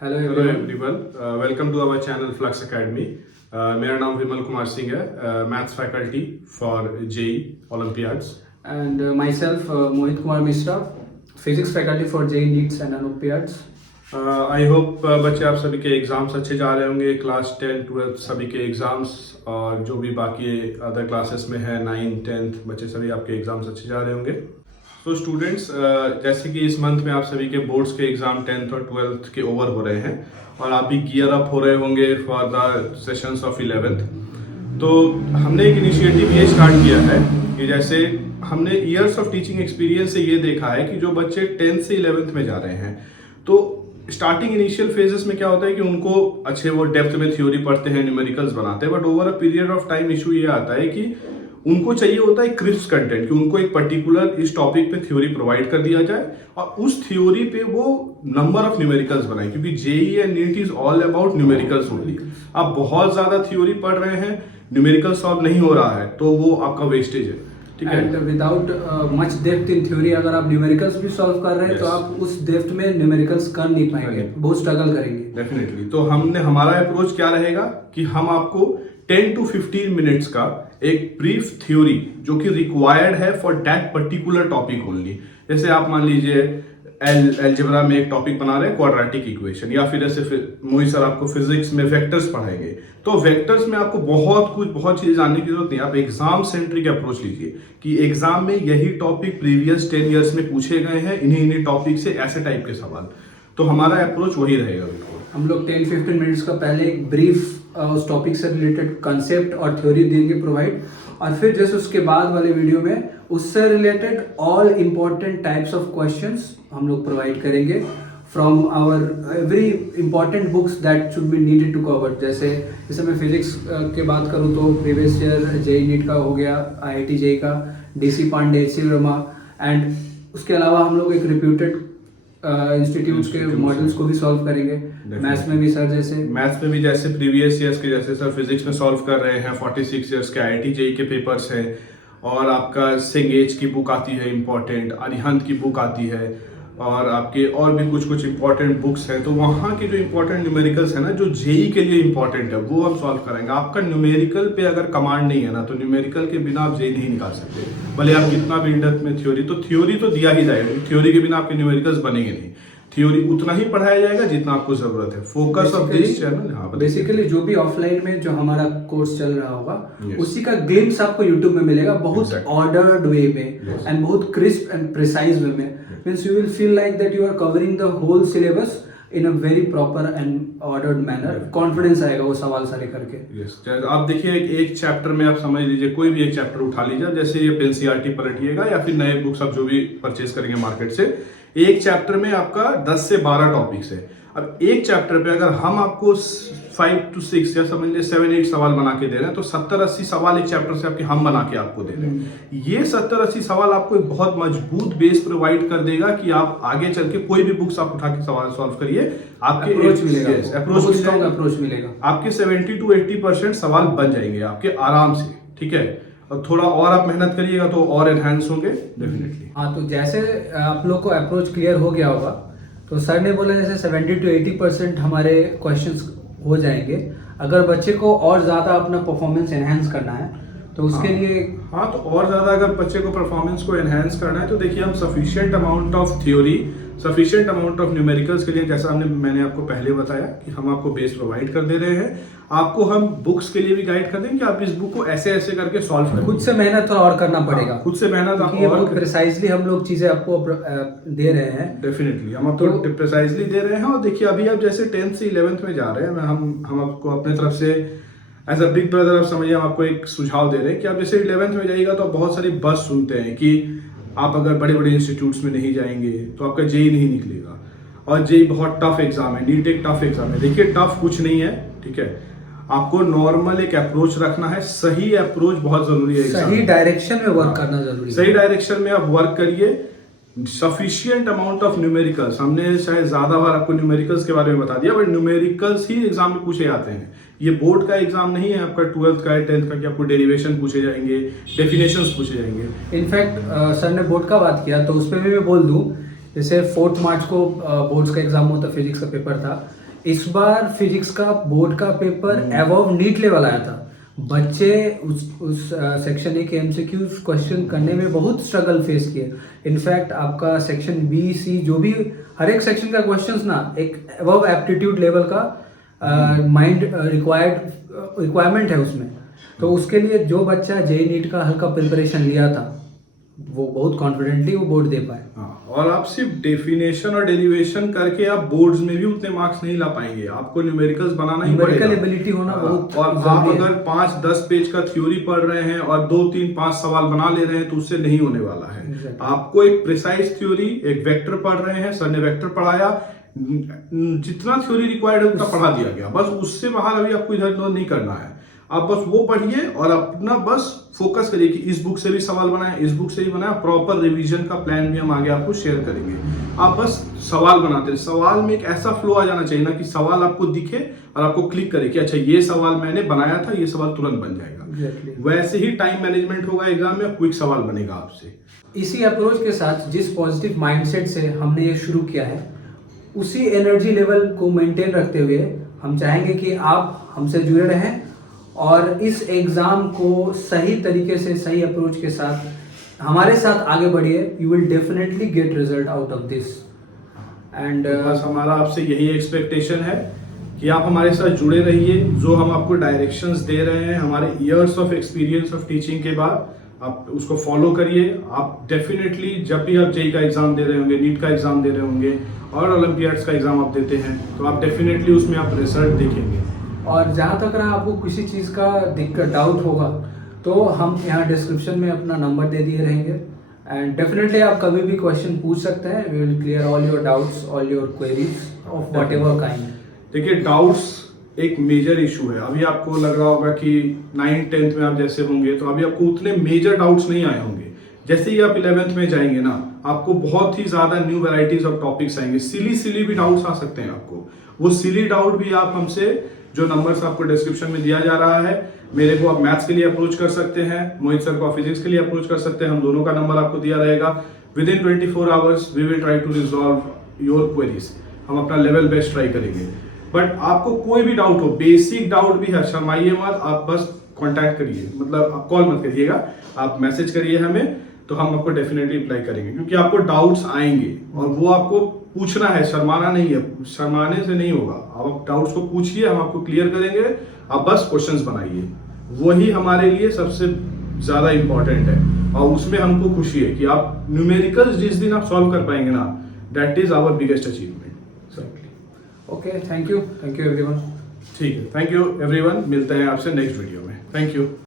Hello hello everyone. Everyone, welcome to our channel Flux Academy. मेरा नाम विमल कुमार सिंह है, maths faculty for JEE olympiads. And myself Mohit Kumar Mishra, physics faculty for JEE NEETs and olympiads. I hope बच्चे आप सभी के exams अच्छे जा रहे होंगे। क्लास 10 12 सभी के एग्जाम्स और जो भी बाकी अदर क्लासेस में है 9 10th बच्चे सभी आपके एग्जाम्स अच्छे जा रहे होंगे। तो स्टूडेंट्स, जैसे कि इस मंथ में आप सभी के बोर्ड्स के एग्जाम 10th और 12th के ओवर हो रहे हैं और आप भी गियर अप हो रहे होंगे for the sessions of 11th। तो हमने एक इनिशिएटिव ये स्टार्ट किया है कि जैसे हमने ईयर्स ऑफ टीचिंग एक्सपीरियंस से ये देखा है कि जो बच्चे 10th से 11th में जा रहे हैं, तो स्टार्टिंग इनिशियल फेजेस में क्या होता है कि उनको अच्छे वो डेप्थ में थ्योरी पढ़ते हैं, न्यूमेरिकल्स बनाते हैं, but over a period of time issue ये आता है कि उनको चाहिए होता है क्रिस्प कंटेंट, कि उनको एक पर्टिकुलर इस टॉपिक पे थ्योरी प्रोवाइड कर दिया जाए और उस थ्योरी पे वो नंबर ऑफ न्यूमेरिकल्स बनाए, क्योंकि JEE and NEET is all about numericals only. आप बहुत ज्यादा थ्योरी पढ़ रहे हैं, न्यूमेरिकल सॉल्व नहीं हो रहा है, तो वो आपका वेस्टेज है। ठीक है, and without much depth in theory अगर आप न्यूमेरिकल्स भी सॉल्व कर रहे हैं तो आप उस डेप्थ में न्यूमेरिकल्स कर नहीं पाएंगे, बहुत स्ट्रगल करेंगे। डेफिनेटली। तो हमारा अप्रोच क्या रहेगा कि हम आपको 10 to 15 मिनट्स का एक ब्रीफ थ्योरी जो कि रिक्वायर्ड है for that particular topic only. जैसे आप मान लीजिए अलजेब्रा में एक टॉपिक बना रहे हैं क्वाड्रेटिक इक्वेशन, या फिर ऐसे मोहित सर आपको फिजिक्स में वेक्टर्स पढ़ाएंगे, तो वेक्टर्स में आपको बहुत चीजें जानने की जरूरत नहीं। आप एग्जाम सेंट्रिक अप्रोच लीजिए कि एग्जाम में यही टॉपिक प्रीवियस 10 ईयर्स में पूछे गए हैं, इन्हीं टॉपिक से ऐसे टाइप के सवाल। तो हमारा अप्रोच वही रहेगा। बिल्कुल हम लोग 10-15 मिनट्स का पहले एक ब्रीफ उस टॉपिक से रिलेटेड कंसेप्ट और थ्योरी देंगे प्रोवाइड, और फिर जैसे उसके बाद वाले वीडियो में उससे related all important types of questions हम लोग प्रोवाइड करेंगे from our every important books that should be needed to cover. जैसे मैं फिजिक्स के बात करूँ तो प्रीवियस ईयर जेई नीट का हो गया, IIT जेई का, DC Pandey, HC Verma, and उसके अलावा हम लोग एक रिप्यूटेड इंस्टीट्यूट्स के मॉडल्स को भी सॉल्व करेंगे। मैथ्स में भी सर जैसे प्रीवियस ईयर्स के जैसे सर फिजिक्स में सॉल्व कर रहे हैं, 46 ईयर्स के IIT जेई के पेपर्स हैं, और आपका सिंगेज की बुक आती है इम्पोर्टेंट, अरिहंत की बुक आती है, और आपके और भी कुछ इंपॉर्टेंट बुक्स हैं। तो वहाँ के जो इंपॉर्टेंट न्यूमेरिकल्स है ना, जो जेई के लिए इंपॉर्टेंट है, वो हम सॉल्व कराएंगे। आपका न्यूमेरिकल पे अगर कमांड नहीं है ना, तो न्यूमेरिकल के बिना आप जेई नहीं निकाल सकते, भले आप कितना भी इंडेप्थ में थ्योरी तो दिया ही जाएगा। थ्योरी के बिना आपके न्यूमेरिकल्स बनेंगे नहीं। थ्योरी उतना ही पढ़ाया जाएगा जितना आपको जरूरत है। Focus of this channel. हाँ, बेसिकली जो भी ऑफलाइन में जो हमारा कोर्स चल रहा होगा, उसी का ग्लिम्स आपको यूट्यूब में मिलेगा, बहुत ऑर्डर्ड वे में एंड बहुत क्रिस्प एंड प्रिसाइज वे में। Means you will feel like that you are covering the whole syllabus in a very proper and ordered manner. Confidence आएगा वो सवाल सारे करके। यस, आप देखिए एक चैप्टर में आप समझ लीजिए, कोई भी एक चैप्टर उठा लीजिए, जैसे ये एनसीईआरटी पलटिएगा या फिर नए बुक्स आप जो भी परचेज करेंगे मार्केट से, एक चैप्टर में आपका 10 से 12 टॉपिक्स है। अब एक चैप्टर पे अगर हम आपको 5 to 6 या समझ लीजिए 7-8 सवाल बना के दे रहे हैं, तो 70-80 सवाल एक चैप्टर से आपके हम बना के आपको दे रहे हैं। ये 70-80 सवाल आपको एक बहुत मजबूत बेस प्रोवाइड कर देगा कि आप आगे चल के कोई भी बुक्स आप उठा के सवाल सॉल्व करिए, आपके अप्रोच मिलेगा, आपके 70 to 80% सवाल बन जाएंगे आपके आराम से। ठीक है, और थोड़ा और आप मेहनत करिएगा तो और एनहांस होंगे डेफिनेटली। हाँ, तो जैसे आप लोग को अप्रोच क्लियर हो गया होगा, तो सर ने बोला जैसे 70 to 80% हमारे क्वेश्चंस हो जाएंगे। अगर बच्चे को और ज़्यादा अपना परफॉर्मेंस एनहांस करना है तो उसके लिए तो और ज़्यादा अगर बच्चे को परफॉर्मेंस को एनहांस करना है, तो देखिए हम sufficient amount of theory, sufficient amount of numericals के लिए, जैसा मैंने आपको पहले बताया कि हम आपको बेस प्रोवाइड कर दे रहे हैं। आपको हम बुक्स के लिए भी गाइड कर देंगे कि आप इस बुक को ऐसे करके सॉल्व करें। खुद से मेहनत थोड़ा और करना पड़ेगा। खुद से मेहनत आपको ये बहुत प्रिसाइजली हम लोग चीजें आपको दे रहे हैं। डेफिनेटली हम आपको प्रिसाइजली दे रहे हैं। और देखिए अभी आप जैसे 10th से 11th में जा रहे हैं, हम आपको अपने तरफ से एज अ बिग ब्रदर आप समझिए, हम आपको एक सुझाव दे रहे हैं कि आप जैसे 11th में जाइएगा तो आप बहुत सारी बस सुनते हैं कि आप अगर बड़े बड़े इंस्टीट्यूट्स में नहीं जाएंगे तो आपका जेई नहीं निकलेगा, और जेई बहुत टफ एग्जाम है, नीट एक टफ एग्जाम है। देखिए टफ कुछ नहीं है। ठीक है, आपको नॉर्मल एक अप्रोच रखना है। सही अप्रोच बहुत जरूरी है, सही डायरेक्शन में वर्क करना जरूरी है। सही डायरेक्शन में आप वर्क करिए। सफिशिएंट अमाउंट ऑफ न्यूमेरिकल्स, हमने शायद ज्यादा बार आपको न्यूमेरिकल्स के बारे में बता दिया, बट न्यूमेरिकल्स ही एग्जाम में पूछे जाते हैं। ये बोर्ड का एग्जाम नहीं है आपका 12th का या 10th का कि आपको डेरिवेशन पूछे जाएंगे, डेफिनेशंस पूछे जाएंगे। इनफैक्ट सर ने बोर्ड का बात किया तो उस पर भी मैं बोल दूं, जैसे 4 मार्च को बोर्ड्स का एग्जाम होता, फिजिक्स का पेपर था। इस बार फिजिक्स का बोर्ड का पेपर अबव नीट लेवल आया था। बच्चे उस सेक्शन ए के एमसीक्यूज क्वेश्चन करने में बहुत स्ट्रगल फेस किए। इनफैक्ट आपका सेक्शन बी सी जो भी हर एक सेक्शन का क्वेश्चंस ना एक अबव एप्टीट्यूड लेवल का माइंड रिक्वायरमेंट है उसमें। तो उसके लिए जो बच्चा जेई नीट का हल्का प्रिपरेशन लिया था वो बहुत कॉन्फिडेंटली वो बोर्ड दे पाए। और आप सिर्फ डेफिनेशन और डेरिवेशन करके आप बोर्ड्स में भी उतने मार्क्स नहीं ला पाएंगे, आपको न्यूमेरिकल्स बनाना ही पड़ेगा। न्यूमेरिकल एबिलिटी होना बहुत और आप अगर 5-10 पेज का थ्योरी पढ़ रहे हैं और 2-3-5 सवाल बना ले रहे हैं तो उससे नहीं होने वाला है। आपको एक प्रिसाइज थ्योरी, एक वेक्टर पढ़ रहे हैं, सर ने वेक्टर पढ़ाया, जितना थ्योरी रिक्वायर्ड है उतना पढ़ा दिया गया, बस उससे बाहर अभी आपको इधर उधर नहीं करना है। आप बस वो पढ़िए और अपना बस फोकस करिए कि इस बुक से भी सवाल बनाए, इस बुक से भी बनाए। प्रॉपर रिवीजन का प्लान भी हम आगे आपको शेयर करेंगे। आप बस सवाल बनाते हैं, सवाल में एक ऐसा फ्लो आ जाना चाहिए ना कि सवाल आपको दिखे और आपको क्लिक करे कि अच्छा ये सवाल मैंने बनाया था, ये सवाल तुरंत बन जाएगा। वैसे ही टाइम मैनेजमेंट होगा एग्जाम में, क्विक सवाल बनेगा आपसे। इसी अप्रोच के साथ जिस पॉजिटिव माइंडसेट से हमने ये शुरू किया है उसी एनर्जी लेवल को मेंटेन रखते हुए हम चाहेंगे कि आप हमसे जुड़े रहें और इस एग्जाम को सही तरीके से सही अप्रोच के साथ हमारे साथ आगे बढ़िए। You will definitely get result out of this. And बस हमारा आपसे यही एक्सपेक्टेशन है कि आप हमारे साथ जुड़े रहिए। जो हम आपको डायरेक्शंस दे रहे हैं हमारे years of experience of teaching के बाद, आप उसको फॉलो करिए। आप डेफिनेटली जब भी आप जेई का एग्जाम दे रहे होंगे, नीट का एग्जाम दे रहे होंगे और ओलंपियाड्स का एग्जाम आप देते हैं तो आप डेफिनेटली उसमें आप रिजल्ट देखेंगे। और जहाँ तक रहा आपको किसी चीज़ का दिक्कत डाउट होगा तो हम यहाँ डिस्क्रिप्शन में अपना नंबर दे दिए रहेंगे एंड डेफिनेटली आप कभी भी क्वेश्चन पूछ सकते हैं। We will clear all your doubts, all your queries of whatever kind. देखिए डाउट्स एक मेजर इशू है। अभी आपको लग रहा होगा कि 9th-10th में आप जैसे होंगे तो अभी आपको उतने मेजर डाउट्स नहीं आए होंगे। जैसे ही आप 11th में जाएंगे ना आपको बहुत ही ज्यादा न्यू वैरायटीज ऑफ टॉपिक्स आएंगे। सिली भी डाउट्स आ सकते हैं आपको। वो सिली डाउट भी आप हमसे, जो नंबर्स आपको डिस्क्रिप्शन में दिया जा रहा है, मेरे को आप मैथ्स के लिए अप्रोच कर सकते हैं, मोहित सर को आप फिजिक्स के लिए अप्रोच कर सकते हैं। हम दोनों का नंबर आपको दिया रहेगा। Within 24 hours we will try to resolve your queries. हम अपना लेवल बेस्ट ट्राई करेंगे। बट आपको कोई भी डाउट हो, बेसिक डाउट भी है, शर्माइए मत, आप बस कॉन्टैक्ट करिए। मतलब आप कॉल मत करिएगा, आप मैसेज करिए हमें, तो हम आपको डेफिनेटली रिप्लाई करेंगे। क्योंकि आपको डाउट्स आएंगे और वो आपको पूछना है, शर्माना नहीं है, शर्माने से नहीं होगा। आप डाउट्स को पूछिए, हम आपको क्लियर करेंगे। आप बस क्वेश्चंस बनाइए, वही हमारे लिए सबसे ज्यादा इंपॉर्टेंट है। और उसमें हमको खुशी है कि आप न्यूमेरिकल्स जिस दिन आप सॉल्व कर पाएंगे ना, that is our biggest achievement. Okay, thank you everyone. ठीक है, थैंक यू एवरीवन। मिलते हैं आपसे नेक्स्ट वीडियो में। Thank you.